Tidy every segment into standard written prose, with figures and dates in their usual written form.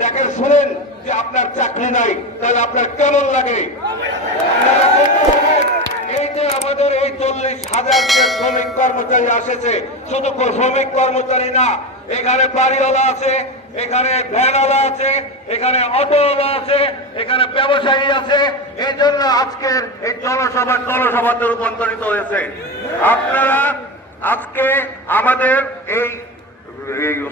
দেখেন শুনেন যে আপনার চাকরি নাই, তাহলে আপনার কেমন লাগে? এই যে আমাদের এই 40,000 যে শ্রমিক কর্মচারী এসেছে, শুধু শ্রমিক কর্মচারী না, এখানে বাড়িওয়ালা আছে, এখানে ভ্যানওয়ালা আছে, এখানে অটোওয়ালা আছে, এখানে ব্যবসায়ী আছে। এই জন্য আজকের এই জনসভাতে রূপান্তরিত হয়েছে। আপনারা আজকে আমাদের এই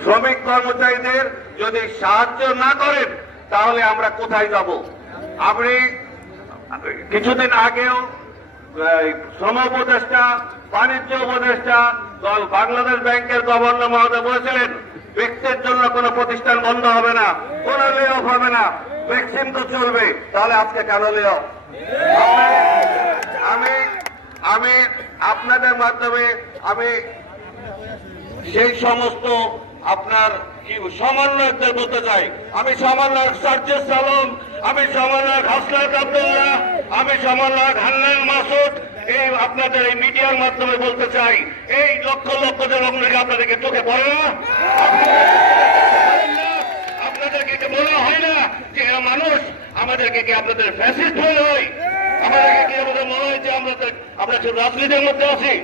শ্রমিক কর্মচারীদের যদি সাহায্য না করেন তাহলে আমরা কোথায় যাব? আপনি কিছুদিন আগেও শ্রম উপদেষ্টা, বাণিজ্য উপদেষ্টা, বাংলাদেশ ব্যাংকের গভর্নর মহোদয় বলেছিলেন ব্যক্তির জন্য কোনো প্রতিষ্ঠান বন্ধ হবে না, কোনো লে অফ হবে না, ভ্যাকসিন তো চলবে। তাহলে আজকে কেন লে অফ? আমি আপনাদের মাধ্যমে আমি সেই সমস্ত আপনার সমন্বয়কদের বলতে চাই, আমি সমন্বয়ক সার্জিস আলম, আমি সমন্বয়ক হাসনাত আব্দুল্লাহ, আমি সমন্বয়ক হান্নান মাসুদ, এই আপনাদের এই মিডিয়ার মাধ্যমে বলতে চাই, এই লক্ষ লক্ষ জনগণকে আপনাদেরকে চোখে পড়ে না? আপনাদেরকে বলা হয় না যে এরা মানুষ? আমাদেরকে কি আপনাদের ফ্যাসিস্ট মনে হয়? আমাদেরকে কি আমাদের মনে হয় যে আমরা রাজনীতির মধ্যে আছি?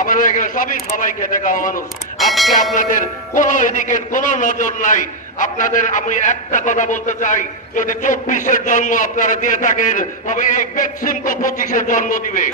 আমাদের এখানে সবাই খেটে খাওয়া মানুষ। আজকে আপনাদের কোন এদিকে কোনো নজর নাই। আপনাদের আমি একটা কথা বলতে চাই, যদি 24-এর জন্ম আপনারা দিয়ে থাকেন তবে এই ভ্যাকসিন তো 25-এর জন্ম দিবে।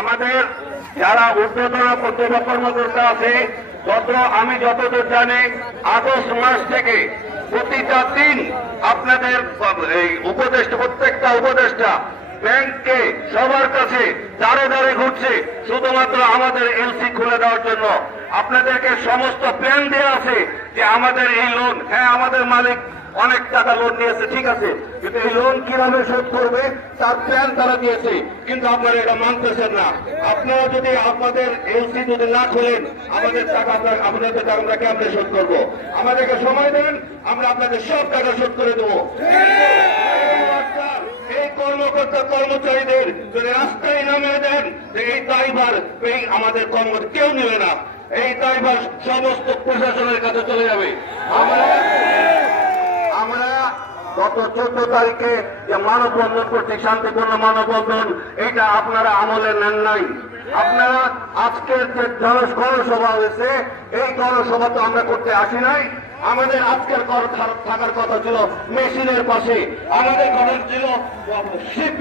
আমাদের যারা ঊর্ধ্বতন কর্মকর্তা আছে, আমি যতদূর জানি আগস্ট মাস থেকে প্রতিটা দিন আপনাদের এই প্রত্যেকটা উপদেষ্টা ব্যাংকে সবার কাছে দাঁড়ে দাঁড়ে ঘুরছে শুধুমাত্র আমাদের এলসি খুলে দেওয়ার জন্য। আপনাদেরকে সমস্ত প্ল্যান দেওয়া আছে যে আমাদের এই লোন, হ্যাঁ আমাদের মালিক অনেক টাকা লোন নিয়েছে, ঠিক আছে, কিন্তু এই লোন কিভাবে শোধ করবে তার প্ল্যান তারা দিয়েছে, কিন্তু আপনারা এটা মানতেছেন না। আপনারা যদি আপনাদের এলসি যদি না খোলেন আমাদের টাকা আমরা কেমনে শোধ করবো? আমাদেরকে সময় দেন, আমরা আপনাদের সব টাকা শোধ করে দেবো। এই কর্মকর্তা কর্মচারীদের যদি রাস্তায় নামিয়ে দেন এই দায়ভার এই আমাদের কেউ নেবে না, এই দায়ভার সমস্ত প্রশাসনের কাছে চলে যাবে। আমরা গত 14 তারিখে যে মানববন্ধন করছি, শান্তিপূর্ণ মানববন্ধন, এটা আপনারা আমলে নেন নাই। আপনারা আজকের যে জনসভা হয়েছে এই জনসভা তো আমরা করতে আসি নাই। আমাদের আজকের থাকার কথা ছিল মেশিনের পাশে, আমাদের কথা ছিল শিপ